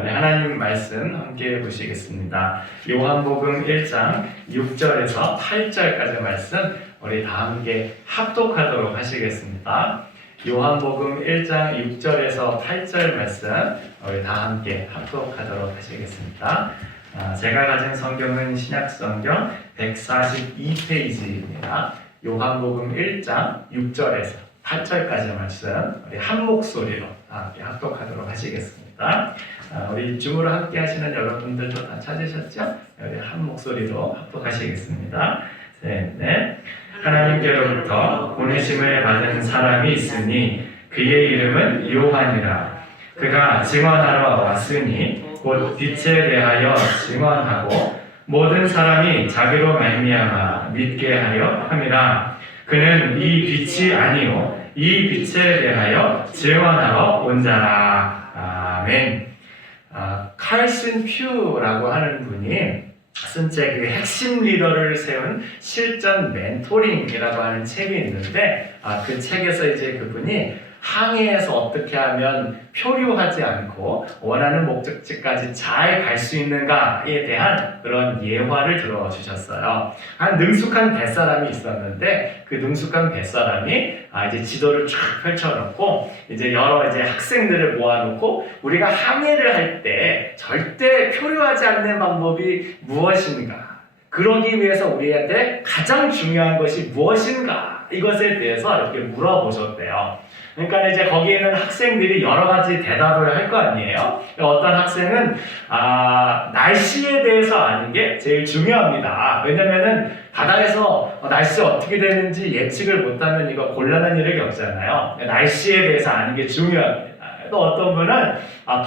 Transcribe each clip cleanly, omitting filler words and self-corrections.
우리 하나님 말씀 함께 보시겠습니다. 요한복음 1장 6절에서 8절까지 말씀 우리 다 함께 합독하도록 하시겠습니다. 요한복음 1장 6절에서 8절 말씀 우리 다 함께 합독하도록 하시겠습니다. 제가 가진 성경은 신약성경 142페이지입니다. 요한복음 1장 6절에서 8절까지 말씀 우리 한 목소리로 함께 합독하도록 하시겠습니다. 우리 줌으로 함께 하시는 여러분들도 다 찾으셨죠? 우리 한 목소리로 합독하시겠습니다. 네. 하나님께로부터 보내심을 받은 사람이 있으니 그의 이름은 요한이라. 그가 증언하러 왔으니 곧 빛에 대하여 증언하고 모든 사람이 자기로 말미암아 믿게 하려 함이라. 그는 이 빛이 아니요 이 빛에 대하여 증언하러 온 자라. 아멘. 칼슨 퓨라고 하는 분이 쓴 책의 핵심 리더를 세운 실전 멘토링이라고 하는 책이 있는데 그 책에서 이제 그분이 항해에서 어떻게 하면 표류하지 않고 원하는 목적지까지 잘 갈 수 있는가에 대한 그런 예화를 들어주셨어요. 한 능숙한 뱃사람이 있었는데 그 능숙한 뱃사람이 이제 지도를 쫙 펼쳐놓고 이제 여러 이제 학생들을 모아놓고 우리가 항해를 할 때 절대 표류하지 않는 방법이 무엇인가? 그러기 위해서 우리한테 가장 중요한 것이 무엇인가? 이것에 대해서 이렇게 물어보셨대요. 그러니까 이제 거기에 있는 학생들이 여러 가지 대답을 할 거 아니에요? 어떤 학생은 날씨에 대해서 아는 게 제일 중요합니다. 왜냐면은 바다에서 날씨 어떻게 되는지 예측을 못하면 이거 곤란한 일을 겪잖아요. 날씨에 대해서 아는 게 중요합니다. 또 어떤 분은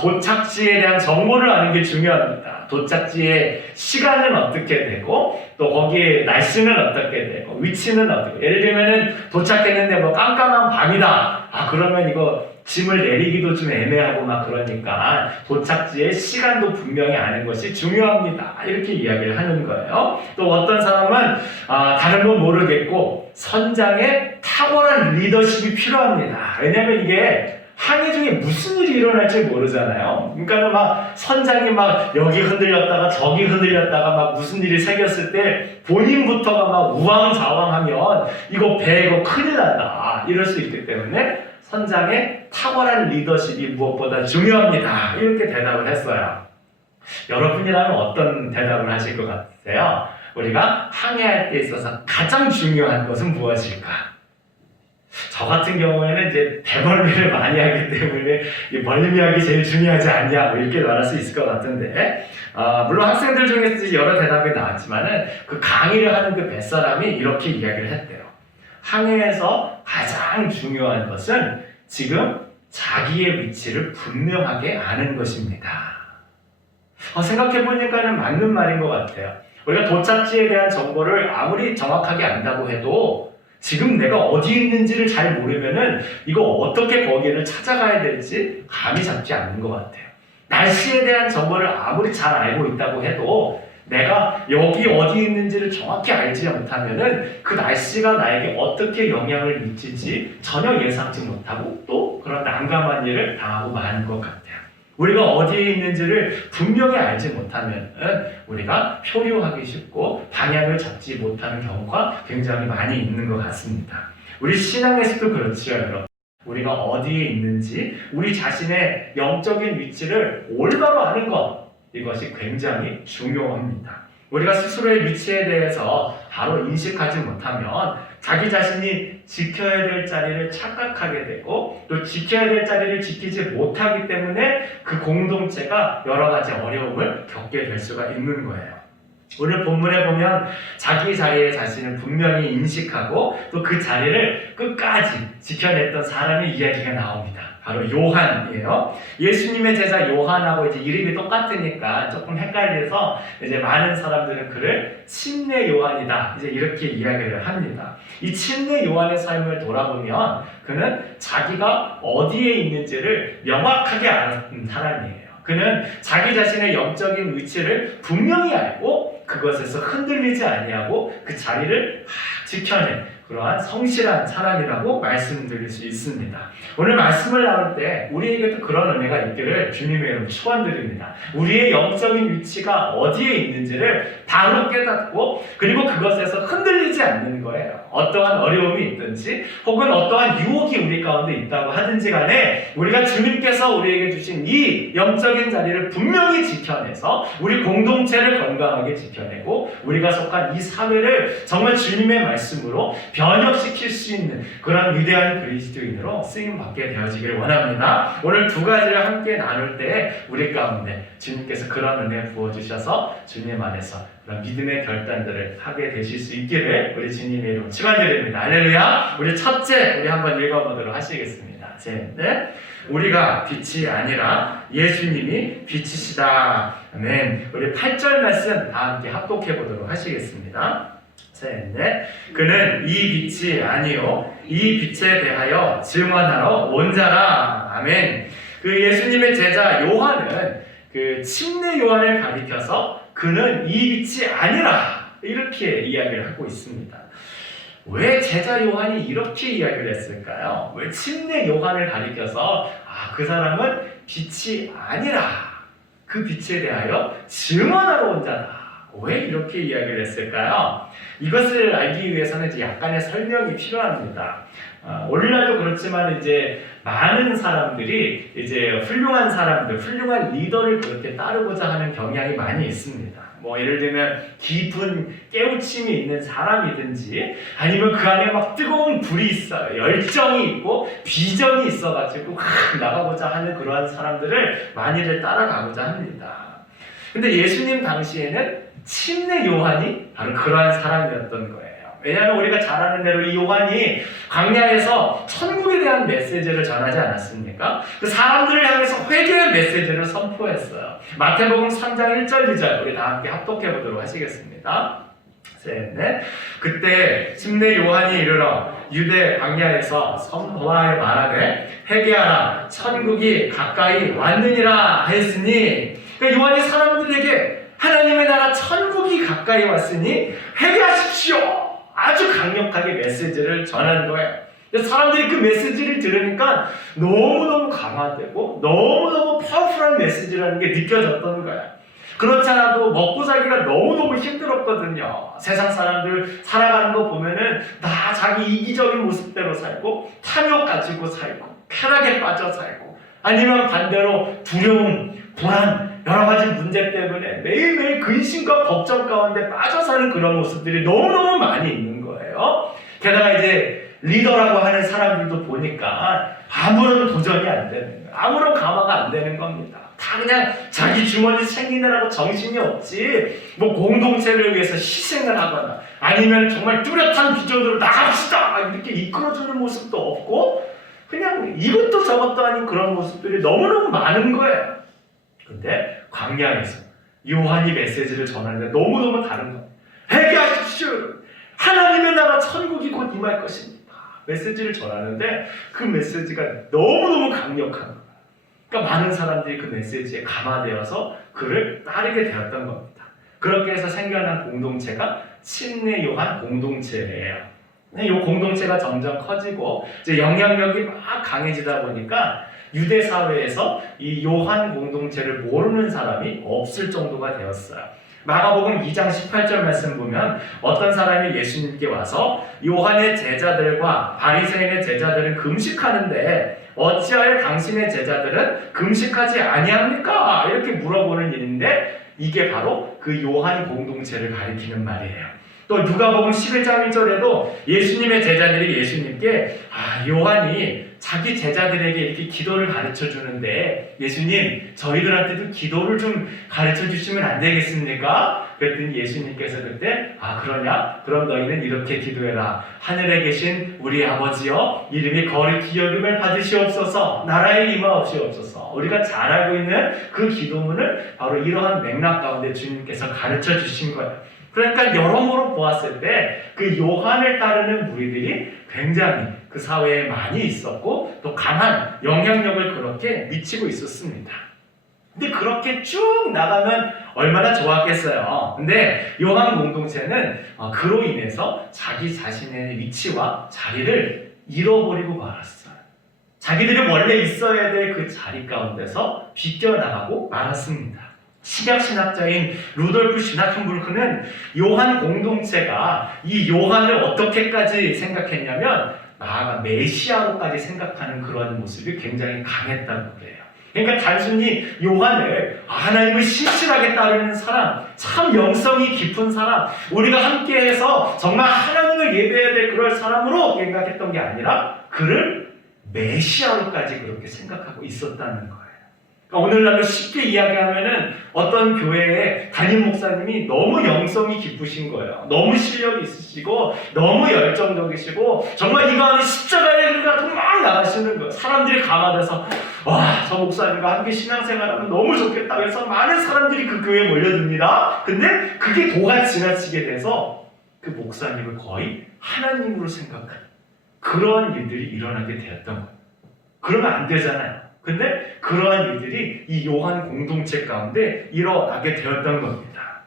도착지에 대한 정보를 아는 게 중요합니다. 도착지의 시간은 어떻게 되고 또 거기에 날씨는 어떻게 되고 위치는 어떻게, 예를 들면은 도착했는데 뭐 깜깜한 밤이다. 그러면 이거 짐을 내리기도 좀 애매하고 막 그러니까 도착지의 시간도 분명히 아는 것이 중요합니다. 이렇게 이야기를 하는 거예요. 또 어떤 사람은 다른 건 모르겠고 선장의 탁월한 리더십이 필요합니다. 왜냐면 이게 항해 중에 무슨 일이 일어날지 모르잖아요. 그러니까 막 선장이 막 여기 흔들렸다가 저기 흔들렸다가 막 무슨 일이 생겼을 때 본인부터가 막 우왕좌왕하면 이거 배 이거 큰일 난다 이럴 수 있기 때문에 선장의 탁월한 리더십이 무엇보다 중요합니다. 이렇게 대답을 했어요. 여러분이라면 어떤 대답을 하실 것 같으세요? 우리가 항해할 때 있어서 가장 중요한 것은 무엇일까? 저 같은 경우에는 이제 대멀미를 많이 하기 때문에 멀미하기 제일 중요하지 않냐 이렇게 말할 수 있을 것 같은데 물론 학생들 중에서 여러 대답이 나왔지만은 그 강의를 하는 그 뱃사람이 이렇게 이야기를 했대요. 항해에서 가장 중요한 것은 지금 자기의 위치를 분명하게 아는 것입니다. 생각해보니까는 맞는 말인 것 같아요. 우리가 도착지에 대한 정보를 아무리 정확하게 안다고 해도 지금 내가 어디 있는지를 잘 모르면은 이거 어떻게 거기를 찾아가야 될지 감이 잡지 않는 것 같아요. 날씨에 대한 정보를 아무리 잘 알고 있다고 해도 내가 여기 어디 있는지를 정확히 알지 못하면은 그 날씨가 나에게 어떻게 영향을 미칠지 전혀 예상치 못하고 또 그런 난감한 일을 당하고 마는 것 같아요. 우리가 어디에 있는지를 분명히 알지 못하면 우리가 표류하기 쉽고 방향을 잡지 못하는 경우가 굉장히 많이 있는 것 같습니다. 우리 신앙에서도 그렇죠, 여러분. 우리가 어디에 있는지 우리 자신의 영적인 위치를 올바로 아는 것, 이것이 굉장히 중요합니다. 우리가 스스로의 위치에 대해서 바로 인식하지 못하면 자기 자신이 지켜야 될 자리를 착각하게 되고 또 지켜야 될 자리를 지키지 못하기 때문에 그 공동체가 여러 가지 어려움을 겪게 될 수가 있는 거예요. 오늘 본문에 보면 자기 자리에 자신을 분명히 인식하고 또 그 자리를 끝까지 지켜냈던 사람의 이야기가 나옵니다. 바로 요한이에요. 예수님의 제자 요한하고 이제 이름이 똑같으니까 조금 헷갈려서 이제 많은 사람들은 그를 침례 요한이다 이제 이렇게 이야기를 합니다. 이 침례 요한의 삶을 돌아보면 그는 자기가 어디에 있는지를 명확하게 알았던 사람이에요. 그는 자기 자신의 영적인 위치를 분명히 알고 그것에서 흔들리지 아니하고 그 자리를 지켜낸 그러한 성실한 사람이라고 말씀드릴 수 있습니다. 오늘 말씀을 나눌 때 우리에게도 그런 은혜가 있기를 주님의 이름으로 축원드립니다. 우리의 영적인 위치가 어디에 있는지를 바로 깨닫고 그리고 그것에서 흔들리지 않는 거예요. 어떠한 어려움이 있든지 혹은 어떠한 유혹이 우리 가운데 있다고 하든지 간에 우리가 주님께서 우리에게 주신 이 영적인 자리를 분명히 지켜내서 우리 공동체를 건강하게 지켜내고 우리가 속한 이 사회를 정말 주님의 말씀으로 변혁시킬 수 있는 그런 위대한 그리스도인으로 쓰임받게 되어지길 원합니다. 오늘 두 가지를 함께 나눌 때 우리 가운데 주님께서 그런 은혜 부어주셔서 주님 안에서 그런 믿음의 결단들을 하게 되실 수 있기를 우리 주님의 이름으로 축원드립니다. 할렐루야. 우리 첫째 우리 한번 읽어보도록 하시겠습니다. 네. 우리가 빛이 아니라 예수님이 빛이시다. 아멘. 우리 8절 말씀 다 함께 합독해 보도록 하시겠습니다. 네. 그는 이 빛이 아니요 이 빛에 대하여 증언하러 온 자라. 아멘. 그 예수님의 제자 요한은 그 침례 요한을 가리켜서 그는 이 빛이 아니라 이렇게 이야기를 하고 있습니다. 왜 제자 요한이 이렇게 이야기를 했을까요? 왜 침례 요한을 가리켜서 그 사람은 빛이 아니라 그 빛에 대하여 증언하러 온 자다. 왜 이렇게 이야기를 했을까요? 이것을 알기 위해서는 이제 약간의 설명이 필요합니다. 오늘날도 그렇지만 이제 많은 사람들이 이제 훌륭한 사람들, 훌륭한 리더를 그렇게 따르고자 하는 경향이 많이 있습니다. 뭐 예를 들면 깊은 깨우침이 있는 사람이든지 아니면 그 안에 막 뜨거운 불이 있어요. 열정이 있고 비전이 있어가지고 나가고자 하는 그러한 사람들을 많이들 따라가고자 합니다. 근데 예수님 당시에는 침례 요한이 바로 그러한 사람이었던 거예요. 왜냐하면 우리가 잘 아는 대로 이 요한이 광야에서 천국에 대한 메시지를 전하지 않았습니까? 그 사람들을 향해서 회개의 메시지를 선포했어요. 마태복음 3장 1절 2절 우리 다 함께 합독해 보도록 하시겠습니다. 네. 그때 침례 요한이 이르러 유대 광야에서 선포하여 말하되 회개하라 천국이 가까이 왔느니라 했으니 그러니까 요한이 사람들에게 하나님의 나라 천국이 가까이 왔으니 회개하십시오. 아주 강력하게 메시지를 전한 거예요. 사람들이 그 메시지를 들으니까 너무너무 감화되고 너무너무 파워풀한 메시지라는 게 느껴졌던 거예요. 그렇지 않아도 먹고 살기가 너무너무 힘들었거든요. 세상 사람들 살아가는 거 보면은 다 자기 이기적인 모습대로 살고 탐욕 가지고 살고 쾌락에 빠져 살고 아니면 반대로 두려움, 불안 여러 가지 문제 때문에 매일매일 근심과 걱정 가운데 빠져 사는 그런 모습들이 너무너무 많이 있는 거예요. 게다가 이제 리더라고 하는 사람들도 보니까 아무런 도전이 안 되는 거예요. 아무런 강화가 안 되는 겁니다. 다 그냥 자기 주머니 챙기느라고 정신이 없지 뭐 공동체를 위해서 희생을 하거나 아니면 정말 뚜렷한 비전으로 나갑시다 이렇게 이끌어주는 모습도 없고 그냥 이것도 저것도 아닌 그런 모습들이 너무너무 많은 거예요. 근데 광야에서 요한이 메시지를 전하는데 너무너무 다른 거예요. 회개하십시오. 하나님의 나라 천국이 곧 임할 것입니다. 메시지를 전하는데 그 메시지가 너무너무 강력한 거예요. 그러니까 많은 사람들이 그 메시지에 감화되어서 그를 따르게 되었던 겁니다. 그렇게 해서 생겨난 공동체가 침례 요한 공동체예요. 이 공동체가 점점 커지고 이제 영향력이 막 강해지다 보니까 유대 사회에서 이 요한 공동체를 모르는 사람이 없을 정도가 되었어요. 마가복음 2장 18절 말씀 보면 어떤 사람이 예수님께 와서 요한의 제자들과 바리새인의 제자들은 금식하는데 어찌하여 당신의 제자들은 금식하지 아니합니까? 이렇게 물어보는 일인데 이게 바로 그 요한 공동체를 가리키는 말이에요. 또 누가복음 11장 1절에도 예수님의 제자들이 예수님께 요한이 자기 제자들에게 이렇게 기도를 가르쳐 주는데 예수님 저희들한테도 기도를 좀 가르쳐 주시면 안 되겠습니까? 그랬더니 예수님께서 그때 그러냐? 그럼 너희는 이렇게 기도해라. 하늘에 계신 우리 아버지여 이름이 거룩히 여김을 받으시옵소서 나라의 임하옵시옵소서. 우리가 잘 알고 있는 그 기도문을 바로 이러한 맥락 가운데 주님께서 가르쳐 주신 거예요. 그러니까 여러모로 보았을 때 그 요한을 따르는 무리들이 굉장히 그 사회에 많이 있었고 또 강한 영향력을 그렇게 미치고 있었습니다. 근데 그렇게 쭉 나가면 얼마나 좋았겠어요. 근데 요한 공동체는 그로 인해서 자기 자신의 위치와 자리를 잃어버리고 말았어요. 자기들이 원래 있어야 될 그 자리 가운데서 비껴나가고 말았습니다. 식약신학자인 루돌프 슈나켄부르크는 요한 공동체가 이 요한을 어떻게까지 생각했냐면 나아가 메시아로까지 생각하는 그런 모습이 굉장히 강했다고 그래요. 그러니까 단순히 요한을 하나님을 신실하게 따르는 사람, 참 영성이 깊은 사람, 우리가 함께해서 정말 하나님을 예배해야 될 그럴 사람으로 생각했던 게 아니라 그를 메시아로까지 그렇게 생각하고 있었다는 거예요. 그러니까 오늘날로 쉽게 이야기하면은 어떤 교회의 담임 목사님이 너무 영성이 깊으신 거예요. 너무 실력이 있으시고 너무 열정적이시고 정말 이거 하는 십자가의 길 같은 막 나가시는 거예요. 사람들이 감화돼서 와, 저 목사님과 함께 신앙생활하면 너무 좋겠다. 그래서 많은 사람들이 그 교회에 몰려듭니다. 근데 그게 도가 지나치게 돼서 그 목사님을 거의 하나님으로 생각하는 그러한 일들이 일어나게 되었던 거예요. 그러면 안 되잖아요. 근데 그러한 일들이 이 요한 공동체 가운데 일어나게 되었던 겁니다.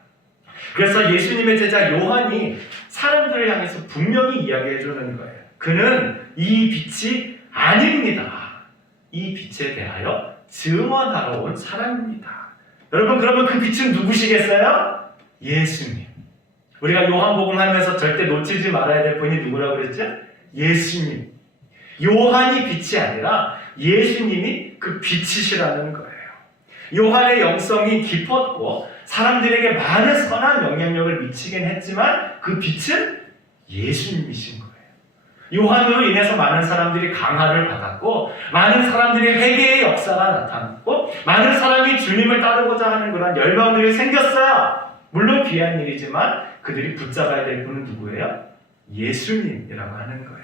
그래서 예수님의 제자 요한이 사람들을 향해서 분명히 이야기해 주는 거예요. 그는 이 빛이 아닙니다. 이 빛에 대하여 증언하러 온 사람입니다. 여러분, 그러면 그 빛은 누구시겠어요? 예수님. 우리가 요한복음 하면서 절대 놓치지 말아야 될 분이 누구라고 그랬죠? 예수님. 요한이 빛이 아니라 예수님이 그 빛이시라는 거예요. 요한의 영성이 깊었고 사람들에게 많은 선한 영향력을 미치긴 했지만 그 빛은 예수님이신 거예요. 요한으로 인해서 많은 사람들이 강화를 받았고 많은 사람들이 회개의 역사가 나타났고 많은 사람이 주님을 따르고자 하는 그런 열망들이 생겼어요. 물론 귀한 일이지만 그들이 붙잡아야 될 분은 누구예요? 예수님이라고 하는 거예요.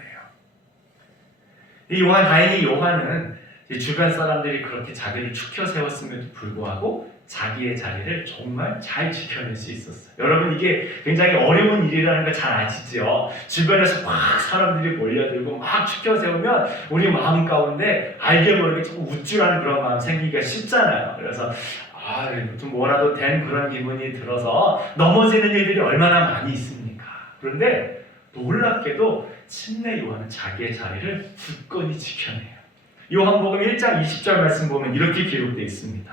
이 다행히 요한은 주변 사람들이 그렇게 자기를 축혀 세웠음에도 불구하고 자기의 자리를 정말 잘 지켜낼 수 있었어요. 여러분, 이게 굉장히 어려운 일이라는 거 잘 아시죠? 주변에서 막 사람들이 몰려들고 막 축혀 세우면 우리 마음 가운데 알게 모르게 조금 우쭐한 그런 마음 생기기가 쉽잖아요. 그래서 좀 뭐라도 된 그런 기분이 들어서 넘어지는 일들이 얼마나 많이 있습니까? 그런데 놀랍게도 침례 요한은 자기의 자리를 굳건히 지켜내요. 요한복음 1장 20절 말씀 보면 이렇게 기록되어 있습니다.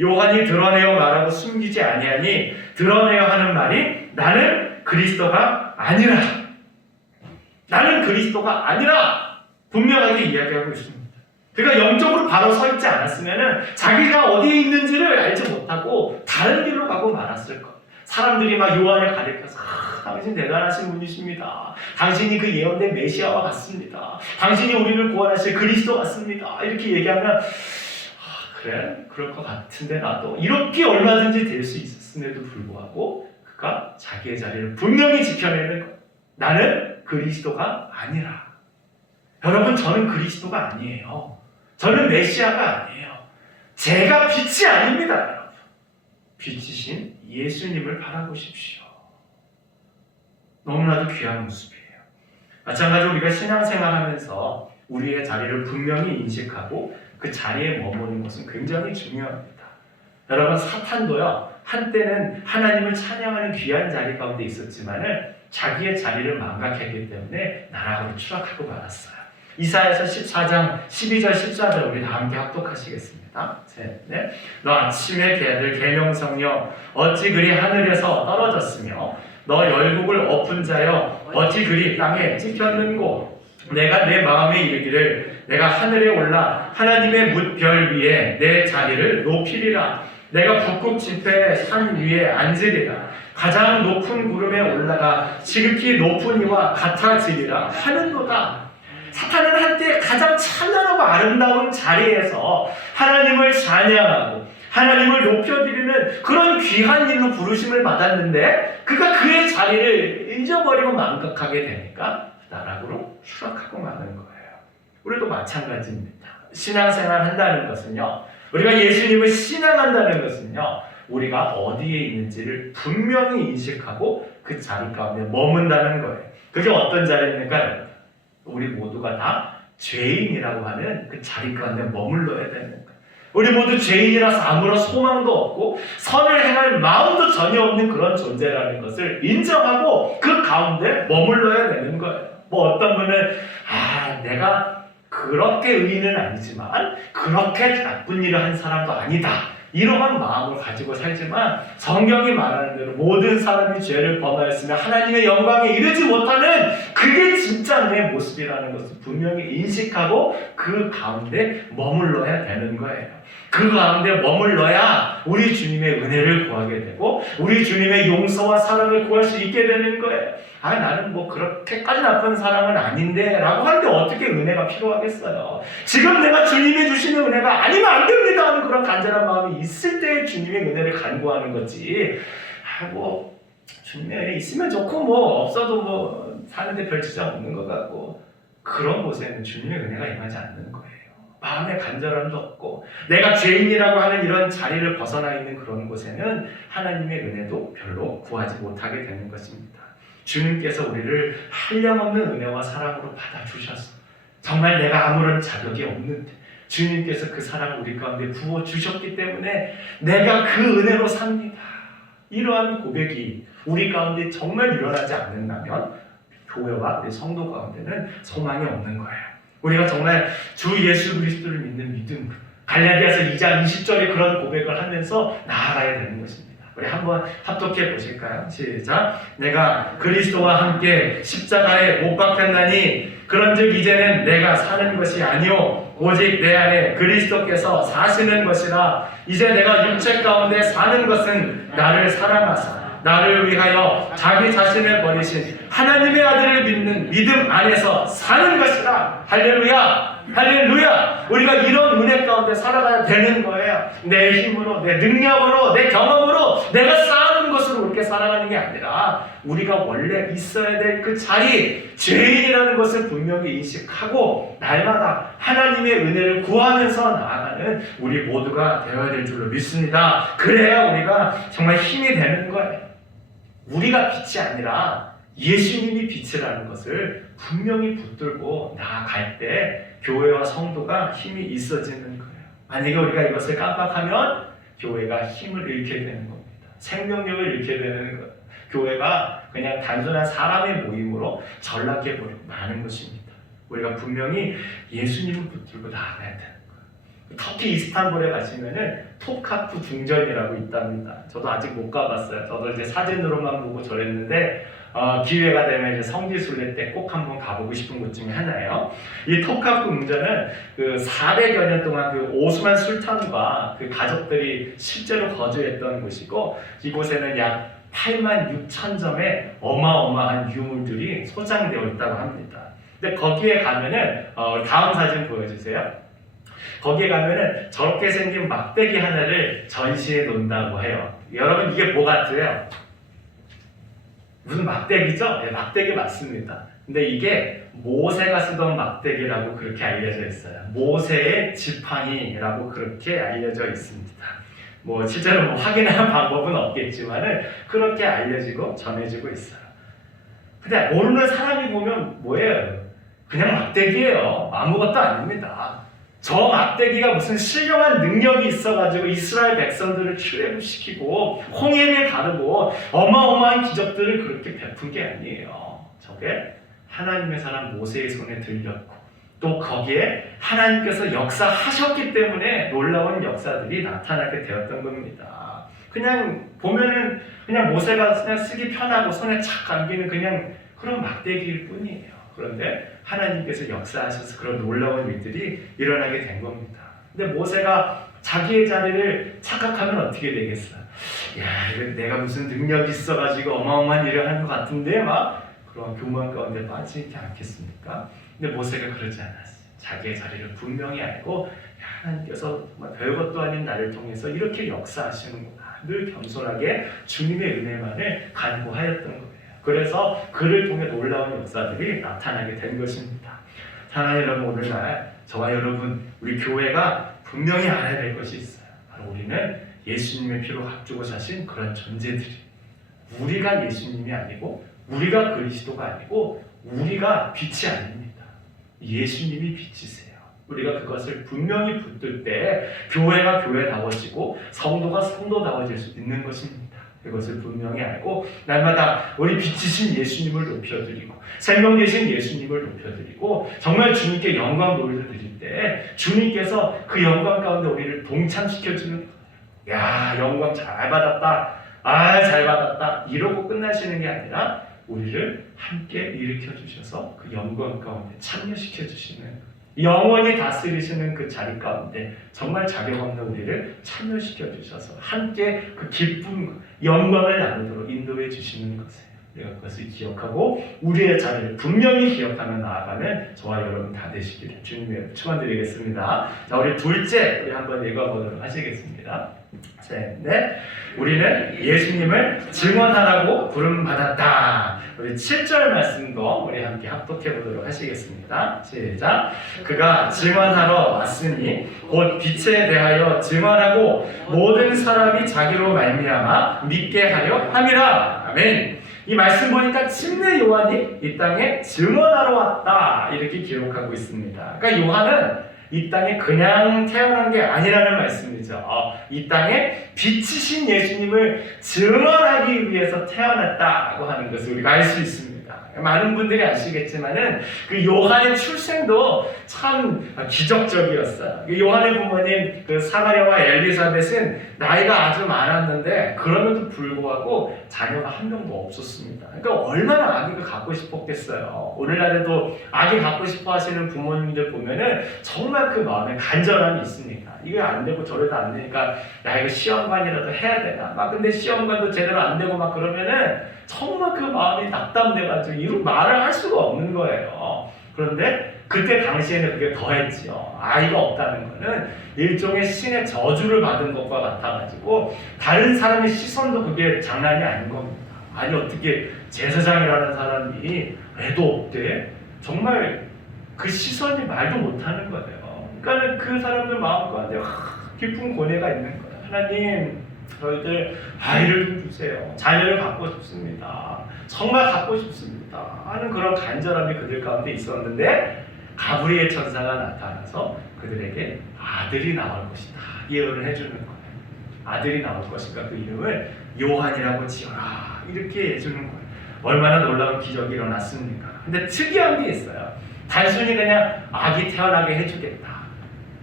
요한이 드러내어 말하고 숨기지 아니하니 드러내어 하는 말이 나는 그리스도가 아니라, 나는 그리스도가 아니라 분명하게 이야기하고 있습니다. 그러니까 영적으로 바로 서 있지 않았으면 자기가 어디에 있는지를 알지 못하고 다른 길로 가고 말았을 거예요. 사람들이 막 요한을 가리켜서 당신 대단하신 분이십니다. 당신이 그 예언된 메시아와 같습니다. 당신이 우리를 구원하실 그리스도 같습니다. 이렇게 얘기하면 그래? 그럴 것 같은데 나도 이렇게 얼마든지 될 수 있었음에도 불구하고 그가 자기의 자리를 분명히 지켜내는 것. 나는 그리스도가 아니라. 여러분, 저는 그리스도가 아니에요. 저는 메시아가 아니에요. 제가 빛이 아닙니다. 여러분. 빛이신 예수님을 바라보십시오. 너무나도 귀한 모습이에요. 마찬가지로 우리가 신앙생활하면서 우리의 자리를 분명히 인식하고 그 자리에 머무는 것은 굉장히 중요합니다. 여러분, 사탄도요, 한때는 하나님을 찬양하는 귀한 자리 가운데 있었지만은 자기의 자리를 망각했기 때문에 나락으로 추락하고 말았어요. 이사야서 14장 12절 14절 우리 다 함께 합독하시겠습니다. 네. 너 아침에 개들 계명성녀 어찌 그리 하늘에서 떨어졌으며 너 열국을 엎은 자여 어찌 그리 땅에 찍혔는고 내가 내 마음에 이르기를 내가 하늘에 올라 하나님의 뭇별 위에 내 자리를 높이리라. 내가 북극 지폐 산 위에 앉으리라. 가장 높은 구름에 올라가 지극히 높은 이와 같아지리라 하는도다. 사탄은 한때 가장 찬란하고 아름다운 자리에서 하나님을 찬양하고 하나님을 높여드리는 그런 귀한 일로 부르심을 받았는데 그가 그의 자리를 잊어버리고 망각하게 되니까 나락으로 추락하고 마는 거예요. 우리도 마찬가지입니다. 신앙생활 한다는 것은요, 우리가 예수님을 신앙한다는 것은요, 우리가 어디에 있는지를 분명히 인식하고 그 자리 가운데 머문다는 거예요. 그게 어떤 자리입니까? 우리 모두가 다 죄인이라고 하는 그 자리 가운데 머물러야 되는 거예요. 우리 모두 죄인이라서 아무런 소망도 없고 선을 행할 마음도 전혀 없는 그런 존재라는 것을 인정하고 그 가운데 머물러야 되는 거예요. 뭐 어떤 분은 내가 그렇게 의인은 아니지만 그렇게 나쁜 일을 한 사람도 아니다, 이러한 마음을 가지고 살지만 성경이 말하는 대로 모든 사람이 죄를 범하였으며 하나님의 영광에 이르지 못하는 그게 진짜 내 모습이라는 것을 분명히 인식하고 그 가운데 머물러야 되는 거예요. 그 가운데 머물러야 우리 주님의 은혜를 구하게 되고 우리 주님의 용서와 사랑을 구할 수 있게 되는 거예요. 나는 뭐 그렇게까지 나쁜 사람은 아닌데 라고 하는데 어떻게 은혜가 필요하겠어요. 지금 내가 주님이 주시는 은혜가 아니면 안 됩니다 하는 그런 간절한 마음이 있을 때 주님의 은혜를 간구하는 거지, 뭐 주님의 은혜 있으면 좋고 뭐 없어도 뭐 사는데 별 지장 없는 것 같고, 그런 곳에는 주님의 은혜가 임하지 않는 거예요. 마음에 간절함도 없고 내가 죄인이라고 하는 이런 자리를 벗어나 있는 그런 곳에는 하나님의 은혜도 별로 구하지 못하게 되는 것입니다. 주님께서 우리를 한량없는 은혜와 사랑으로 받아주셔서 정말 내가 아무런 자격이 없는데 주님께서 그 사랑을 우리 가운데 부어주셨기 때문에 내가 그 은혜로 삽니다, 이러한 고백이 우리 가운데 정말 일어나지 않는다면 교회와 우리 성도 가운데는 소망이 없는 거예요. 우리가 정말 주 예수 그리스도를 믿는 믿음으로 갈라디아서 2장 20절에 그런 고백을 하면서 나아가야 되는 것입니다. 우리 한번 합독해 보실까요? 시작. 내가 그리스도와 함께 십자가에 못 박혔나니 그런즉 이제는 내가 사는 것이 아니요 오직 내 안에 그리스도께서 사시는 것이라. 이제 내가 육체 가운데 사는 것은 나를 사랑하사 나를 위하여 자기 자신을 버리신 하나님의 아들을 믿는 믿음 안에서 사는 것이라. 할렐루야, 할렐루야. 우리가 이런 은혜 가운데 살아가야 되는 거예요. 내 힘으로, 내 능력으로, 내 경험으로 내가 쌓는 것으로 그렇게 살아가는 게 아니라 우리가 원래 있어야 될 그 자리, 죄인이라는 것을 분명히 인식하고 날마다 하나님의 은혜를 구하면서 나아가는 우리 모두가 되어야 될 줄로 믿습니다. 그래야 우리가 정말 힘이 되는 거예요. 우리가 빛이 아니라 예수님이 빛이라는 것을 분명히 붙들고 나아갈 때 교회와 성도가 힘이 있어지는 거예요. 만약에 우리가 이것을 깜빡하면 교회가 힘을 잃게 되는 겁니다. 생명력을 잃게 되는 거예요. 교회가 그냥 단순한 사람의 모임으로 전락해버리고 마는 것입니다. 우리가 분명히 예수님을 붙들고 나아가야 되는 거예요. 터키 이스탄불에 가시면은 톱카프 궁전이라고 있답니다. 저도 아직 못 가봤어요. 저도 이제 사진으로만 보고 저랬는데 기회가 되면 이제 성지순례 때 꼭 한번 가보고 싶은 곳 중에 하나예요. 이 톱카프 궁전은 그 400여 년 동안 그 오스만 술탄과 그 가족들이 실제로 거주했던 곳이고, 이곳에는 약 8만 6천 점의 어마어마한 유물들이 소장되어 있다고 합니다. 근데 거기에 가면은 다음 사진 보여주세요. 거기에 가면은 저렇게 생긴 막대기 하나를 전시해 놓는다고 해요. 여러분 이게 뭐 같아요? 무슨 막대기죠? 네, 막대기 맞습니다. 근데 이게 모세가 쓰던 막대기라고 그렇게 알려져 있어요. 모세의 지팡이라고 그렇게 알려져 있습니다. 뭐 실제로 뭐 확인하는 방법은 없겠지만은 그렇게 알려지고 전해지고 있어요. 근데 모르는 사람이 보면 뭐예요? 그냥 막대기예요. 아무것도 아닙니다. 저 막대기가 무슨 신령한 능력이 있어가지고 이스라엘 백성들을 출애굽시키고 홍해를 가르고 어마어마한 기적들을 그렇게 베푼 게 아니에요. 저게 하나님의 사람 모세의 손에 들렸고 또 거기에 하나님께서 역사하셨기 때문에 놀라운 역사들이 나타나게 되었던 겁니다. 그냥 보면은 그냥 모세가 그냥 쓰기 편하고 손에 착 감기는 그냥 그런 막대기일 뿐이에요. 그런데 하나님께서 역사하셔서 그런 놀라운 일들이 일어나게 된 겁니다. 근데 모세가 자기의 자리를 착각하면 어떻게 되겠어요? 야, 내가 무슨 능력이 있어가지고 어마어마한 일을 하는 것 같은데 막 그런 교만 가운데 빠지지 않겠습니까? 근데 모세가 그러지 않았어요. 자기의 자리를 분명히 알고 하나님께서 별것도 아닌 나를 통해서 이렇게 역사하시는구나. 늘 겸손하게 주님의 은혜만을 간구하였던 거예요. 그래서 그를 통해 놀라운 역사들이 나타나게 된 것입니다. 사랑하는 여러분, 오늘날 저와 여러분, 우리 교회가 분명히 알아야 될 것이 있어요. 바로 우리는 예수님의 피로 값주고 사신 그런 존재들이, 우리가 예수님이 아니고 우리가 그리스도가 아니고 우리가 빛이 아닙니다. 예수님이 빛이세요. 우리가 그것을 분명히 붙들 때 교회가 교회다워지고 성도가 성도다워질 수 있는 것입니다. 그것을 분명히 알고 날마다 우리 빛이신 예수님을 높여드리고 생명 되신 예수님을 높여드리고 정말 주님께 영광 돌려드릴 때 주님께서 그 영광 가운데 우리를 동참시켜주는 거예요. 야, 영광 잘 받았다. 아, 잘 받았다. 이러고 끝나시는 게 아니라 우리를 함께 일으켜 주셔서 그 영광 가운데 참여시켜 주시는 영원히 다스리시는 그 자리 가운데 정말 자격 없는 우리를 참여시켜 주셔서 함께 그 기쁨, 영광을 나누도록 인도해 주시는 것이에요. 우리가 그것을 기억하고 우리의 자리를 분명히 기억하며 나아가는 저와 여러분 다 되시기를 주님의 축원드리겠습니다. 자, 우리 둘째 우리 한번 읽어보도록 하시겠습니다. 셋, 넷. 우리는 예수님을 증언하라고 부름받았다. 우리 7절 말씀도 우리 함께 합독해 보도록 하시겠습니다. 시작. 그가 증언하러 왔으니 곧 빛에 대하여 증언하고 모든 사람이 자기로 말미암아 믿게 하려 함이라. 아멘. 이 말씀 보니까 침례 요한이 이 땅에 증언하러 왔다 이렇게 기록하고 있습니다. 그러니까 요한은 이 땅에 그냥 태어난 게 아니라는 말씀이죠. 이 땅에 빛이신 예수님을 증언하기 위해서 태어났다라고 하는 것을 우리가 알 수 있습니다. 많은 분들이 아시겠지만은 그 요한의 출생도 참 기적적이었어요. 요한의 부모님 그 사가랴와 엘리사벳은 나이가 아주 많았는데 그럼에도 불구하고 자녀가 한 명도 없었습니다. 그러니까 얼마나 아기가 갖고 싶었겠어요. 오늘날에도 아기 갖고 싶어 하시는 부모님들 보면은 정말 그 마음에 간절함이 있습니다. 이거 안 되고 저래도 안 되니까 야 이거 시험관이라도 해야 되나? 막 근데 시험관도 제대로 안 되고 막 그러면은 정말 그 마음이 낙담돼가지고 이런 말을 할 수가 없는 거예요. 그런데 그때 당시에는 그게 더했지요. 아이가 없다는 거는 일종의 신의 저주를 받은 것과 같아가지고 다른 사람의 시선도 그게 장난이 아닌 겁니다. 아니 어떻게 제사장이라는 사람이 애도 없대? 정말 그 시선이 말도 못하는 거예요. 그러니까 그 사람들 마음 가운데 깊은 고뇌가 있는 거예요. 하나님 저희들 아이를 좀 주세요. 자녀를 갖고 싶습니다. 정말 갖고 싶습니다. 하는 그런 간절함이 그들 가운데 있었는데 가브리엘 천사가 나타나서 그들에게 아들이 나올 것이다 예언을 해주는 거예요. 아들이 나올 것이니까 그 이름을 요한이라고 지어라 이렇게 해주는 거예요. 얼마나 놀라운 기적이 일어났습니까? 근데 특이한 게 있어요. 단순히 그냥 아기 태어나게 해주겠다,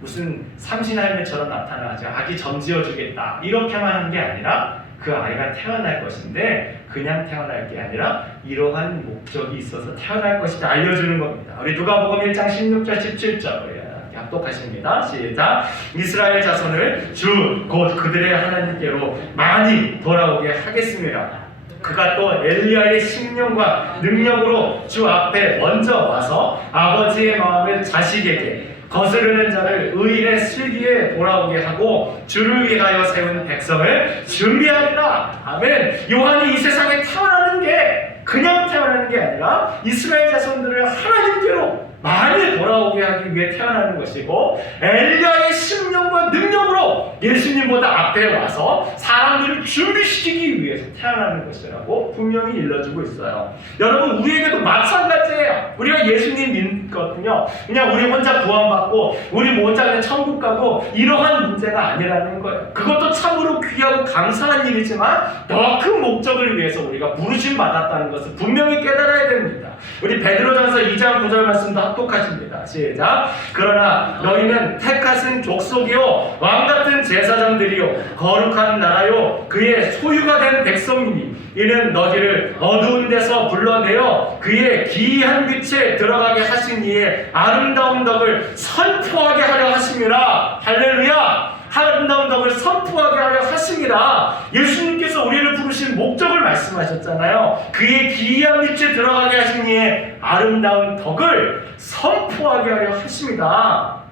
무슨 삼신할매처럼 나타나서 아기 점지어주겠다 이렇게만 한 게 아니라 그 아이가 태어날 것인데 그냥 태어날 게 아니라 이러한 목적이 있어서 태어날 것이다 알려주는 겁니다. 우리 누가복음 1장 16절 17절 합독하십니다. 시작. 이스라엘 자손을 주 곧 그들의 하나님께로 많이 돌아오게 하겠습니다. 그가 또 엘리야의 심령과 능력으로 주 앞에 먼저 와서 아버지의 마음을 자식에게 거스르는 자를 의인의 슬기에 돌아오게 하고 주를 위하여 세운 백성을 준비하리라. 아멘. 요한이 이 세상에 태어나는 게 그냥 태어나는 게 아니라 이스라엘 자손들을 하나님께로 많이 돌아오게 하기 위해 태어나는 것이고 엘리야의 심령과 능력으로 예수님보다 앞에 와서 사람들을 준비시키기 위해서 태어나는 것이라고 분명히 일러주고 있어요. 여러분 우리에게도 마찬가지예요. 우리가 예수님 믿거든요. 그냥 우리 혼자 구원받고 우리 혼자 그냥 천국 가고 이러한 문제가 아니라는 거예요. 그것도 참으로 귀하고 감사한 일이지만 더 큰 목적을 위해서 우리가 부르심 받았다는 것을 분명히 깨달아야 됩니다. 우리 베드로전서 2장 9절 말씀도 합독하십니다. 시작. 그러나 너희는 택하신 족속이요 왕같은 제사장들이요 거룩한 나라요 그의 소유가 된 백성이니 이는 너희를 어두운 데서 불러내어 그의 기이한 빛에 들어가게 하신 이의 아름다운 덕을 선포하게 하려 하심이라. 할렐루야. 아름다운 덕을 선포하게 하려 하심이라. 예수님께서 우리를 부르신 목적을 말씀하셨잖아요. 그의 기이한 빛에 들어가게 하신 이의 아름다운 덕을 선포하게 하려 하심이다.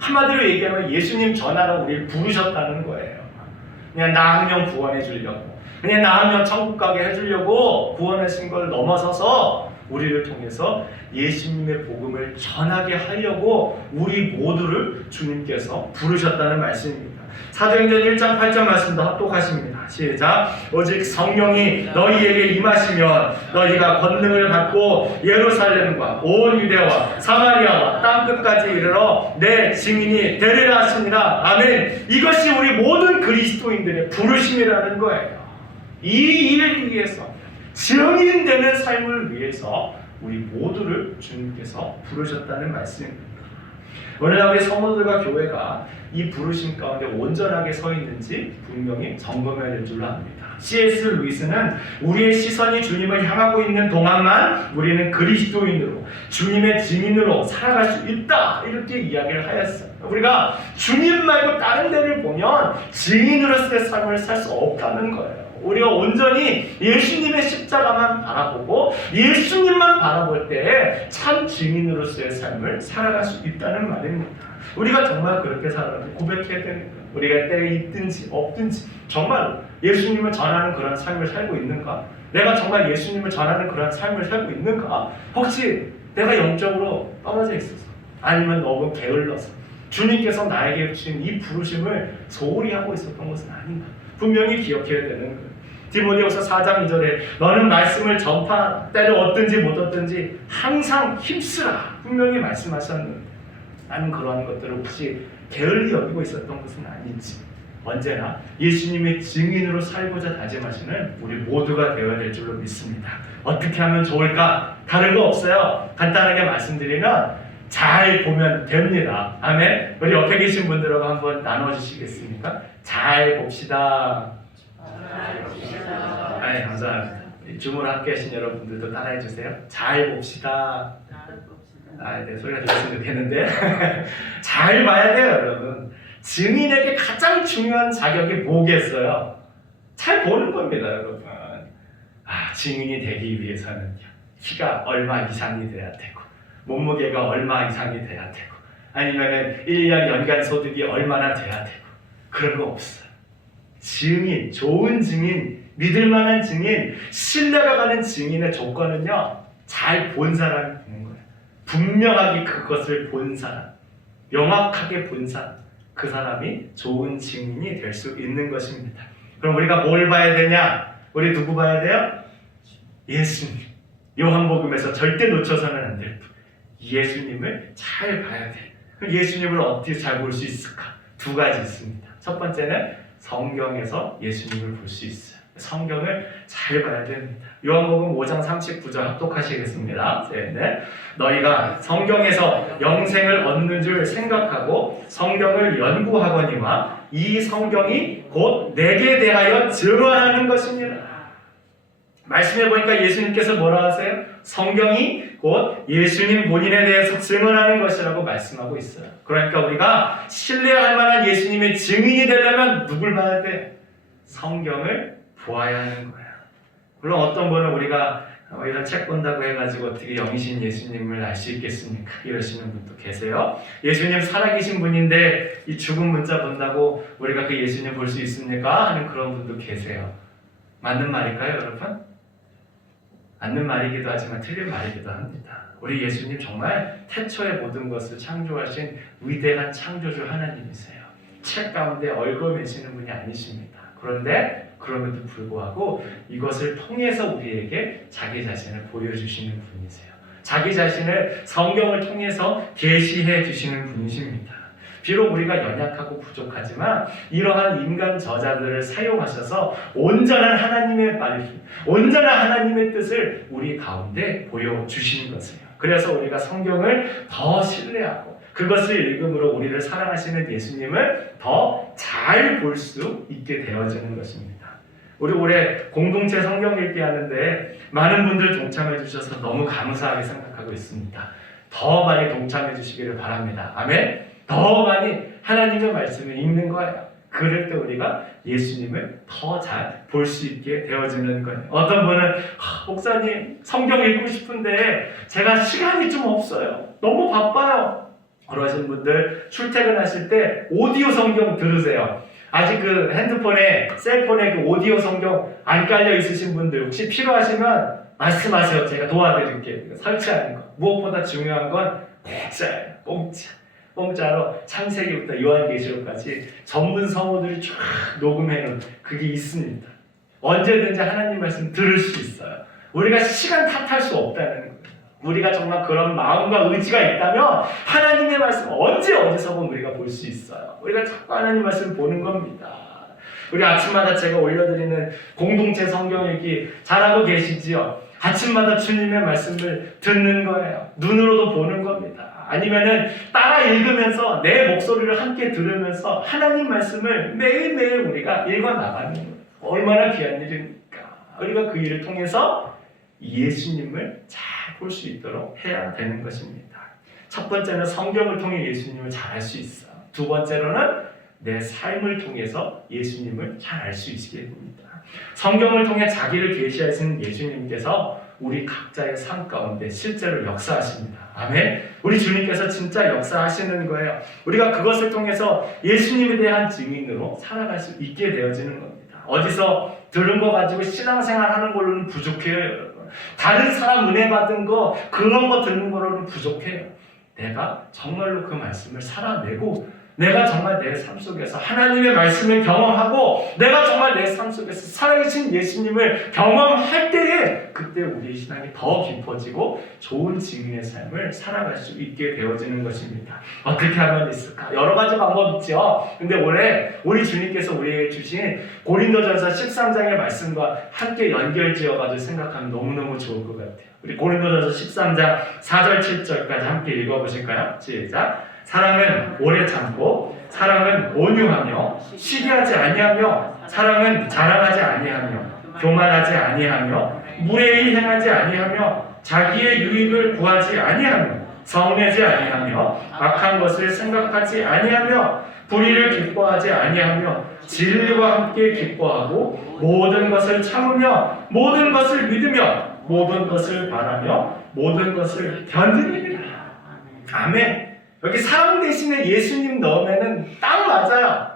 한마디로 얘기하면 예수님 전하러 우리를 부르셨다는 거예요. 그냥 나 한 명 구원해 주려고, 그냥 나 한 명 천국 가게 해주려고 구원하신 걸 넘어서서 우리를 통해서 예수님의 복음을 전하게 하려고 우리 모두를 주님께서 부르셨다는 말씀입니다. 사도행전 1장 8절 말씀도 합독하십니다. 시작. 오직 성령이 너희에게 임하시면 너희가 권능을 받고 예루살렘과 온 유대와 사마리아와 땅끝까지 이르러 내 증인이 되리라 하십니다. 아멘. 이것이 우리 모든 그리스도인들의 부르심이라는 거예요. 이 일을 위해서, 증인되는 삶을 위해서 우리 모두를 주님께서 부르셨다는 말씀입니다. 오늘날 우리 성도들과 교회가 이 부르심 가운데 온전하게 서 있는지 분명히 점검해야 될 줄로 압니다. C.S. 루이스는 우리의 시선이 주님을 향하고 있는 동안만 우리는 그리스도인으로, 주님의 증인으로 살아갈 수 있다, 이렇게 이야기를 하였어요. 우리가 주님 말고 다른 데를 보면 증인으로서의 삶을 살 수 없다는 거예요. 우리가 온전히 예수님의 십자가만 바라보고 예수님만 바라볼 때 참 증인으로서의 삶을 살아갈 수 있다는 말입니다. 우리가 정말 그렇게 살아가고 고백해야 되는 거예요. 우리가 때에 있든지 없든지 정말 예수님을 전하는 그런 삶을 살고 있는가? 내가 정말 예수님을 전하는 그런 삶을 살고 있는가? 혹시 내가 영적으로 떨어져 있어서, 아니면 너무 게을러서 주님께서 나에게 주신 이 부르심을 소홀히 하고 있었던 것은 아닌가? 분명히 기억해야 되는 거예요. 디모데후서 4장 2절에 너는 말씀을 전파 때를 얻든지 못 얻든지 항상 힘쓰라, 분명히 말씀하셨는데 나는 그러한 것들을 혹시 게을리 여기고 있었던 것은 아닌지, 언제나 예수님의 증인으로 살고자 다짐하시는 우리 모두가 되어야 될 줄로 믿습니다. 어떻게 하면 좋을까? 다른 거 없어요. 간단하게 말씀드리면 잘 보면 됩니다. 아멘. 우리 옆에 계신 분들하고 한번 나눠주시겠습니까? 잘 봅시다. 네, 감사합니다. 주문 함께 하신 여러분들도 따라해 주세요. 잘 봅시다. 네, 소리가 들렸으면 좋겠는데 잘 봐야 돼요, 여러분. 증인에게 가장 중요한 자격이 뭐겠어요? 잘 보는 겁니다, 여러분. 증인이 되기 위해서는 키가 얼마 이상이 돼야 되고, 몸무게가 얼마 이상이 돼야 되고, 아니면은 1년 연간 소득이 얼마나 돼야 되고, 그런 거 없어요. 증인, 좋은 증인, 믿을 만한 증인, 신뢰가 가는 증인의 조건은요, 잘 본 사람이 되는 거예요. 분명하게 그것을 본 사람, 명확하게 본 사람, 그 사람이 좋은 증인이 될 수 있는 것입니다. 그럼 우리가 뭘 봐야 되냐? 우리 누구 봐야 돼요? 예수님. 요한복음에서 절대 놓쳐서는 안 될 분. 예수님을 잘 봐야 돼. 그럼 예수님을 어떻게 잘 볼 수 있을까? 두 가지 있습니다. 첫 번째는 성경에서 예수님을 볼 수 있어요. 성경을 잘 봐야 됩니다. 요한복음 5장 39절 합독하시겠습니다. 네. 너희가 성경에서 영생을 얻는 줄 생각하고 성경을 연구하거니와 이 성경이 곧 내게 대하여 증언하는 것입니다. 말씀해 보니까 예수님께서 뭐라 하세요? 성경이 곧 예수님 본인에 대해서 증언하는 것이라고 말씀하고 있어요. 그러니까 우리가 신뢰할 만한 예수님의 증인이 되려면 누굴 봐야 돼? 성경을 보아야 하는 거야. 물론 어떤 분은 우리가 이런 책 본다고 해가지고 어떻게 영이신 예수님을 알 수 있겠습니까? 이러시는 분도 계세요. 예수님 살아계신 분인데 이 죽은 문자 본다고 우리가 그 예수님 볼 수 있습니까? 하는 그런 분도 계세요. 맞는 말일까요, 여러분? 맞는 말이기도 하지만 틀린 말이기도 합니다. 우리 예수님 정말 태초의 모든 것을 창조하신 위대한 창조주 하나님이세요. 책 가운데 얽어매시는 분이 아니십니다. 그런데 그럼에도 불구하고 이것을 통해서 우리에게 자기 자신을 보여주시는 분이세요. 자기 자신을 성경을 통해서 계시해 주시는 분이십니다. 비록 우리가 연약하고 부족하지만 이러한 인간 저자들을 사용하셔서 온전한 하나님의 말씀, 온전한 하나님의 뜻을 우리 가운데 보여주시는 것이에요. 그래서 우리가 성경을 더 신뢰하고 그것을 읽음으로 우리를 사랑하시는 예수님을 더 잘 볼 수 있게 되어지는 것입니다. 우리 올해 공동체 성경 읽기 하는데 많은 분들 동참해 주셔서 너무 감사하게 생각하고 있습니다. 더 많이 동참해 주시기를 바랍니다. 아멘. 더 많이 하나님의 말씀을 읽는 거예요. 그럴 때 우리가 예수님을 더 잘 볼 수 있게 되어지는 거예요. 어떤 분은 목사님 성경 읽고 싶은데 제가 시간이 좀 없어요. 너무 바빠요. 그러신 분들 출퇴근하실 때 오디오 성경 들으세요. 아직 그 핸드폰에 셀폰에 그 오디오 성경 안 깔려 있으신 분들 혹시 필요하시면 말씀하세요. 제가 도와드릴게요. 설치하는 거. 무엇보다 중요한 건 공짜예요. 공짜. 공짜로 창세기부터 요한계시록까지 전문 성우들이 쫙 녹음해놓은 그게 있습니다. 언제든지 하나님 말씀 들을 수 있어요. 우리가 시간 탓할 수 없다는 거예요. 우리가 정말 그런 마음과 의지가 있다면 하나님의 말씀 언제 어디서든 우리가 볼 수 있어요. 우리가 자꾸 하나님 말씀 보는 겁니다. 우리 아침마다 제가 올려드리는 공동체 성경 읽기 잘하고 계시지요? 아침마다 주님의 말씀을 듣는 거예요. 눈으로도 보는 겁니다. 아니면은 따라 읽으면서 내 목소리를 함께 들으면서 하나님 말씀을 매일매일 우리가 읽어 나가는 거예요. 얼마나 귀한 일입니까? 우리가 그 일을 통해서 예수님을 잘 볼 수 있도록 해야 되는 것입니다. 첫 번째는 성경을 통해 예수님을 잘 알 수 있어요. 두 번째로는 내 삶을 통해서 예수님을 잘 알 수 있게 됩니다. 성경을 통해 자기를 계시하신 예수님께서 우리 각자의 삶 가운데 실제로 역사하십니다. 아멘. 우리 주님께서 진짜 역사하시는 거예요. 우리가 그것을 통해서 예수님에 대한 증인으로 살아갈 수 있게 되어지는 겁니다. 어디서 들은 거 가지고 신앙생활 하는 걸로는 부족해요, 여러분. 다른 사람 은혜 받은 거 그런 거 듣는 거로는 부족해요. 내가 정말로 그 말씀을 살아내고 내가 정말 내 삶 속에서 하나님의 말씀을 경험하고 내가 정말 내 삶 속에서 살아계신 예수님을 경험할 때에 그때 우리의 신앙이 더 깊어지고 좋은 증인의 삶을 살아갈 수 있게 되어지는 것입니다. 어떻게 하면 있을까? 여러 가지 방법이 있죠. 근데 올해 우리 주님께서 우리에게 주신 고린도전서 13장의 말씀과 함께 연결지어가지고 생각하면 너무너무 좋을 것 같아요. 우리 고린도전서 13장 4절 7절까지 함께 읽어보실까요? 시작! 사랑은 오래 참고 사랑은 온유하며 시기하지 아니하며 사랑은 자랑하지 아니하며 교만하지 아니하며 무례히 행하지 아니하며 자기의 유익을 구하지 아니하며 성내지 아니하며 악한 것을 생각하지 아니하며 불의를 기뻐하지 아니하며 진리와 함께 기뻐하고 모든 것을 참으며 모든 것을 믿으며 모든 것을 바라며 모든 것을 견디느니라. 아멘. 여기 사랑 대신에 예수님 넣으면은 딱 맞아요.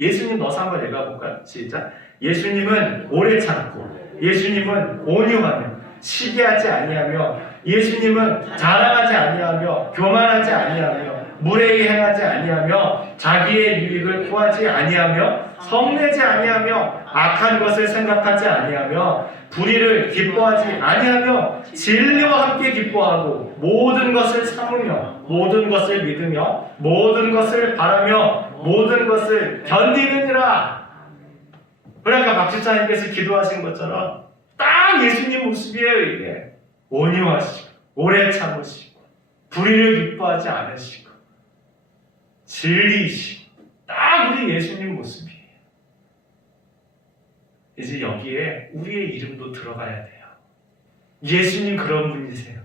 예수님 넣어서 한번 읽어볼까요? 시작. 예수님은 오래 참고 예수님은 온유하며 시기하지 아니하며 예수님은 자랑하지 아니하며 교만하지 아니하며 무례히 행하지 아니하며 자기의 유익을 구하지 아니하며 성내지 아니하며 악한 것을 생각하지 아니하며 불의를 기뻐하지 아니하며 진리와 함께 기뻐하고 모든 것을 참으며 모든 것을 믿으며 모든 것을 바라며 모든 것을 견디느니라. 그러니까 박지사님께서 기도하신 것처럼 딱 예수님 모습이에요. 이게 온유하시고 오래 참으시고 불의를 기뻐하지 않으시고 진리이시고 딱 우리 예수님 모습이에요. 이제 여기에 우리의 이름도 들어가야 돼요. 예수님 그런 분이세요.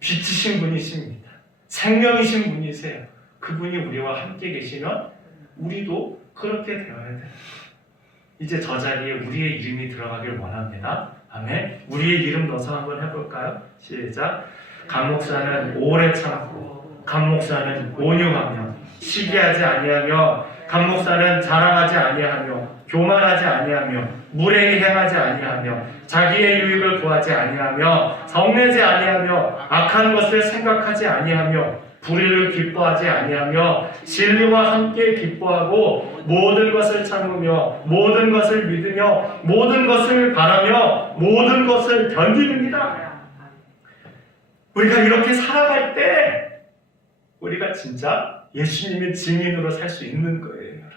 빛이신 분이십니다. 생명이신 분이세요. 그분이 우리와 함께 계시면 우리도 그렇게 되어야 돼요. 이제 저 자리에 우리의 이름이 들어가길 원합니다. 아멘. 우리의 이름 넣어서 한번 해볼까요? 시작. 강 목사는 오래 참고 강 목사는 온유하며 시기하지 아니하며 강 목사는 자랑하지 아니하며 교만하지 아니하며 무례히 행하지 아니하며 자기의 유익을 구하지 아니하며 성내지 아니하며 악한 것을 생각하지 아니하며 불의를 기뻐하지 아니하며 진리와 함께 기뻐하고 모든 것을 참으며 모든 것을 믿으며 모든 것을 바라며 모든 것을 견디느니라. 우리가 이렇게 살아갈 때 우리가 진짜 예수님의 증인으로 살 수 있는 거예요, 여러분.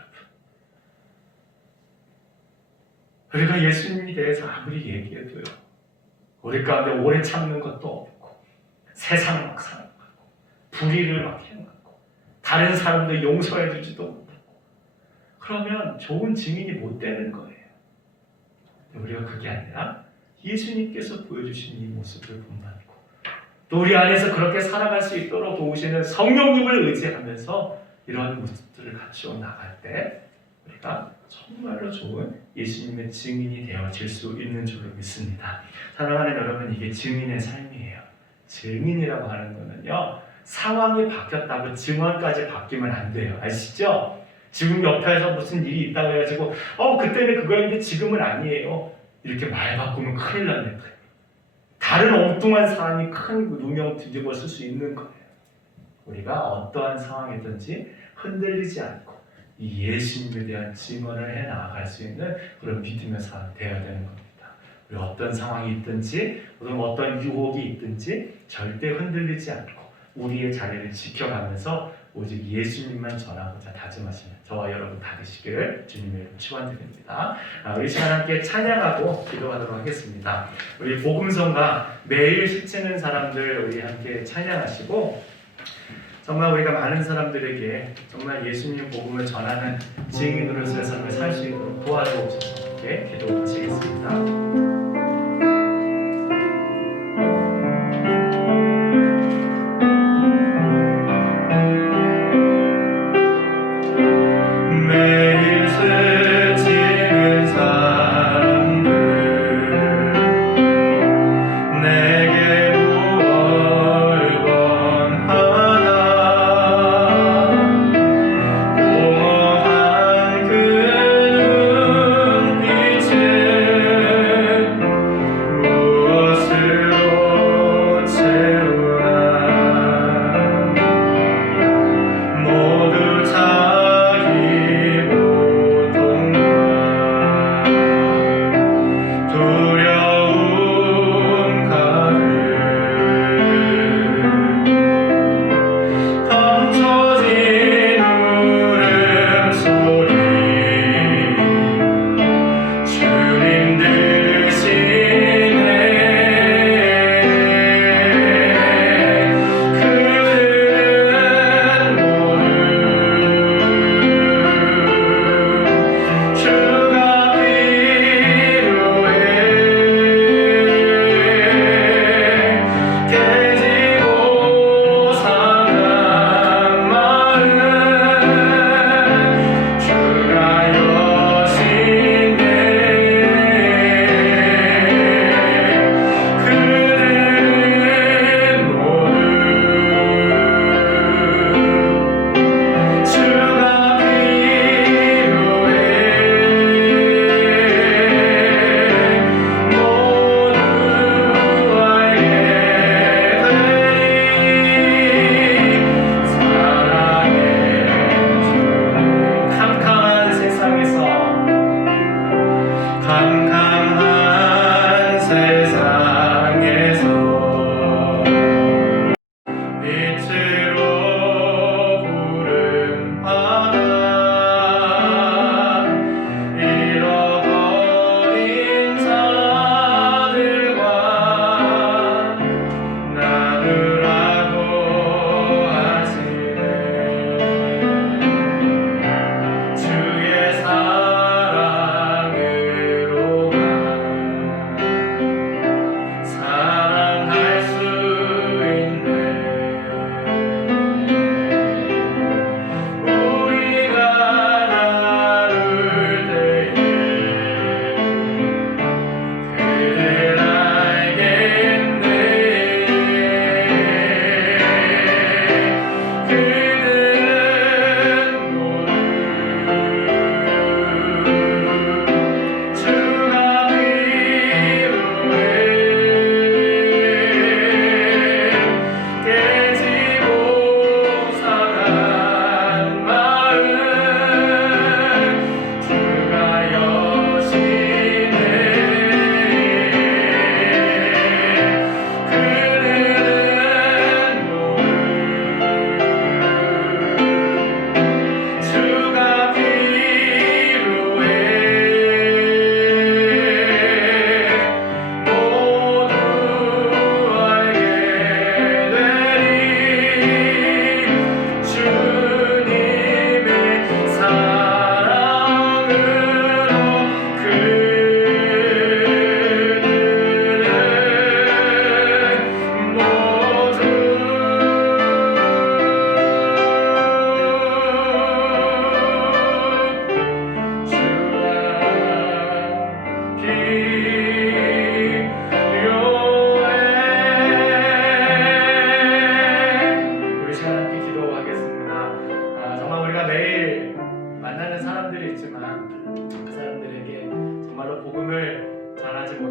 우리가 예수님에 대해서 아무리 얘기해도요, 우리 가운데 오래 참는 것도 없고 세상 막 살아가고 불의를 막 해가고 다른 사람들 용서해 주지도 못하고 그러면 좋은 증인이 못 되는 거예요. 우리가 그게 아니라 예수님께서 보여주신 이 모습을 본받고 또 우리 안에서 그렇게 살아갈 수 있도록 도우시는 성령님을 의지하면서 이런 모습들을 갖추어 나갈 때 우리가 정말로 좋은 예수님의 증인이 되어질 수 있는 줄로 믿습니다. 사랑하는 여러분, 이게 증인의 삶이에요. 증인이라고 하는 거는요, 상황이 바뀌었다고 증언까지 바뀌면 안 돼요. 아시죠? 지금 옆에서 무슨 일이 있다고 해가지고 그때는 그거였는데 지금은 아니에요. 이렇게 말 바꾸면 큰일 납니다. 다른 엉뚱한 사람이 큰 누명 뒤집어 쓸 수 있는 거예요. 우리가 어떠한 상황이든지 흔들리지 않고 이 예수님에 대한 증언을 해 나아갈 수 있는 그런 믿음의 사람 되어야 되는 겁니다. 우리 어떤 상황이 있든지 어떤 유혹이 있든지 절대 흔들리지 않고 우리의 자리를 지켜가면서 오직 예수님만 전하고자 다짐하시는 저와 여러분 다 되시기를 주님의 이름으로 축원드립니다. 우리 시간 함께 찬양하고 기도하도록 하겠습니다. 우리 복음성가 매일 시치는 사람들 우리 함께 찬양하시고 정말 우리가 많은 사람들에게 정말 예수님 복음을 전하는 증인으로서의 삶을 살 수 있도록 도와주옵소서. 함께 기도하시겠습니다.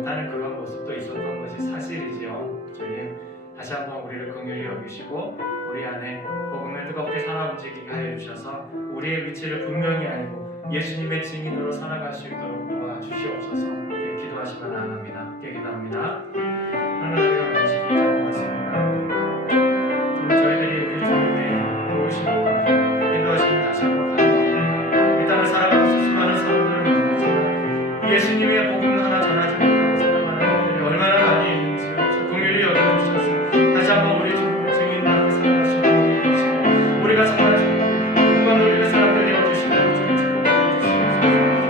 못하는 그런 모습도 있었던 것이 사실이지요. 다시 한번 우리를 긍휼히 여기시고 우리 안에 복음을 뜨겁게 살아 움직이게 하여 주셔서 우리의 위치를 분명히 알고 예수님의 증인으로 살아갈 수 있도록 도와주시옵소서. 기도하시면 나아갑니다. 기도합니다. 하나님의 말씀이 고맙습니다. 정말 저희들이 우리 주님의 도우시고 인도하시면 다시 한번 감사합니다. 이 땅을 살아가면서 수많은 사람들을 만나지만 예수님의 복음 하나 전하지 못하고 살아가는 분들이 얼마나 많이 있는지 긍휼히 여겨주셔서 다시 한번 우리 주님의 증인으로 함께 살아갈 수 있도록 해주시고 우리가 정말 누가 놀리는 사람들이 여주시면 주님 축복해 주시옵소서.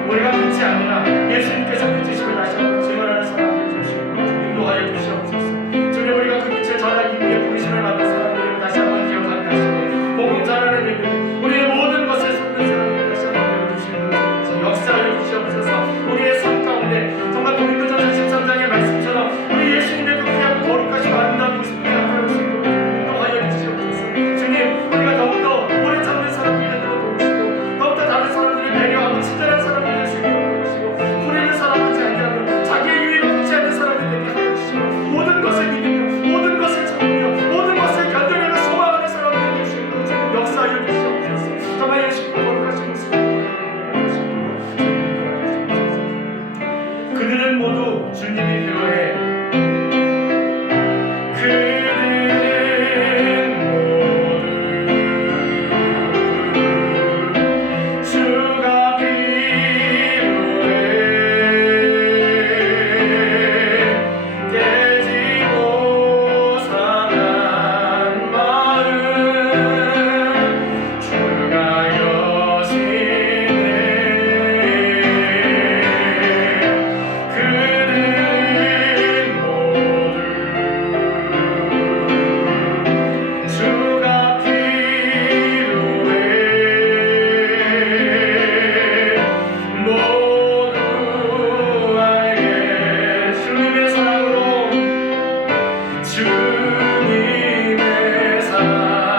우리가 빛이 아니라 예수님께서 빛이심을 다시 한번 증언하는 사람들이 주시고 인도하여 주시옵소서. 주님 우리가 그 빛을 전하기 위해 부르심을 받은 사람들을 다시 한번 기억하게 하시고 복음 전하는 일들 우리의 모든 것을 쏟는 사람들 다시 한번 열어주시옵소서. 역사하여 주시옵소서. 우리의 삶 가운데 정말 고린도전서 13장의 말씀처럼 우리 예수님의 그 귀하고 거룩하시고 아름다운 모습을 나타낼 수 있도록 인도하여 주시옵소서. 주님 우리가 더욱더 오래 참는 사람들을 도우시고 더욱더 다른 사람들을 배려하고 친절한 사람이 될 수 있도록 도우시고 부리는 사람하지 않게 하며 자기의 유익을 묻지 않는 사람이 되게 하여 주시고 모든 것을 믿으며 모든 것을 참으며 모든 것을 견뎌내며 소망하는 사람들이 될 수 있도록 주님 역사하여 주시옵소서. 정말 예수님 거룩하신 모습을 그들은 모두 주님이 필요해. 그들은 모두 주가 필요해. 깨지고 상한 마음 주가 여시네. 그들은 모두 주가 필요해. 모두 알게 주님의 사랑으로 주님의 사랑으로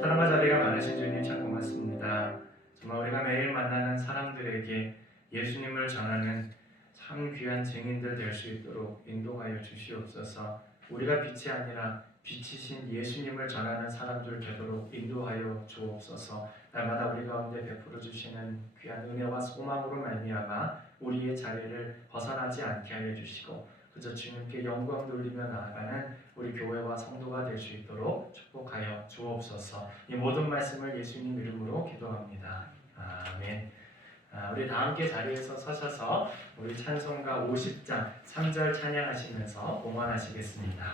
사랑과 자비가 많으신 주님 참 고맙습니다. 정말 우리가 매일 만나는 사람들에게 예수님을 전하는 참 귀한 증인들 될 수 있도록 인도하여 주시옵소서. 우리가 빛이 아니라 빛이신 예수님을 전하는 사람들 되도록 인도하여 주옵소서. 날마다 우리 가운데 베풀어 주시는 귀한 은혜와 소망으로 말미암아 우리의 자리를 벗어나지 않게 하여 주시고 그저 주님께 영광 돌리며 나아가는 우리 교회와 성도가 될 수 있도록 축복하여 주옵소서. 이 모든 말씀을 예수님 이름으로 기도합니다. 아멘. 우리 다 함께 자리에서 서셔서 우리 찬송가 50장 3절 찬양하시면서 봉헌하시겠습니다.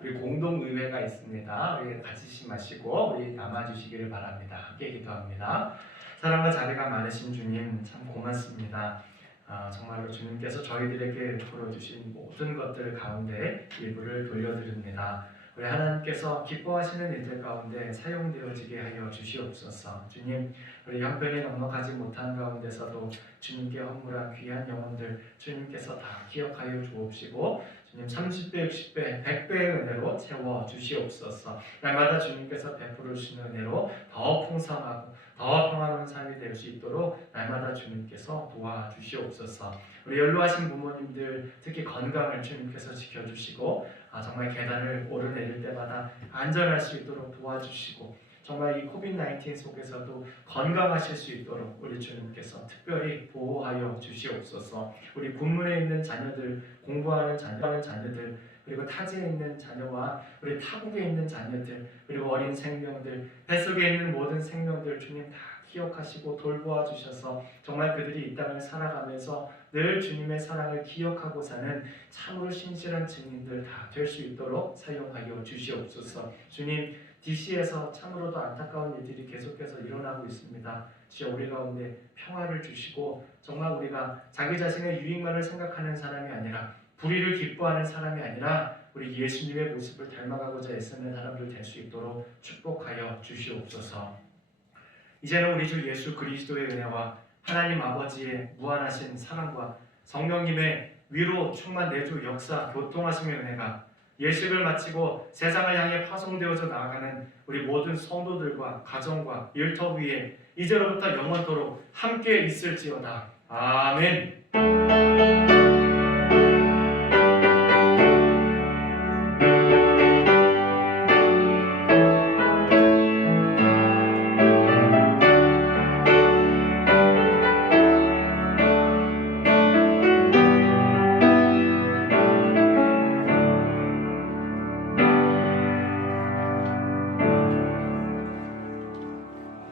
우리 공동의회가 있습니다. 우리 같이 마시고 우리 남아주시기를 바랍니다. 함께 기도합니다. 사랑과 자비가 많으신 주님 참 고맙습니다. 정말로 주님께서 저희들에게 풀어주신 모든 것들 가운데 일부를 돌려드립니다. 우리 하나님께서 기뻐하시는 일들 가운데 사용되어지게 하여 주시옵소서. 주님 우리 형편이 넉넉하지 못한 가운데서도 주님께 헌물한 귀한 영혼들 주님께서 다 기억하여 주옵시고 주님 30배, 60배, 100배의 은혜로 채워 주시옵소서. 날마다 주님께서 베풀어 주시는 은혜로 더 풍성하고 더 평화로운 삶이 될 수 있도록 날마다 주님께서 도와주시옵소서. 우리 연로하신 부모님들 특히 건강을 주님께서 지켜주시고 정말 계단을 오르내릴 때마다 안전할 수 있도록 도와주시고 정말 이 코비드-19 속에서도 건강하실 수 있도록 우리 주님께서 특별히 보호하여 주시옵소서. 우리 군문에 있는 자녀들, 공부하는 자녀들, 그리고 타지에 있는 자녀와 우리 타국에 있는 자녀들, 그리고 어린 생명들, 뱃속에 있는 모든 생명들 주님 다 기억하시고 돌보아 주셔서 정말 그들이 이 땅을 살아가면서 늘 주님의 사랑을 기억하고 사는 참으로 신실한 증인들 다 될 수 있도록 사용하여 주시옵소서. 주님, DC에서 참으로도 안타까운 일들이 계속해서 일어나고 있습니다. 주여 우리 가운데 평화를 주시고 정말 우리가 자기 자신의 유익만을 생각하는 사람이 아니라 불의를 기뻐하는 사람이 아니라 우리 예수님의 모습을 닮아가고자 애쓰는 사람들 될 수 있도록 축복하여 주시옵소서. 이제는 우리 주 예수 그리스도의 은혜와 하나님 아버지의 무한하신 사랑과 성령님의 위로 충만 내주 역사 교통하심의 은혜가 예식을 마치고 세상을 향해 파송되어져 나아가는 우리 모든 성도들과 가정과 일터 위에 이제로부터 영원토록 함께 있을지어다. 아멘.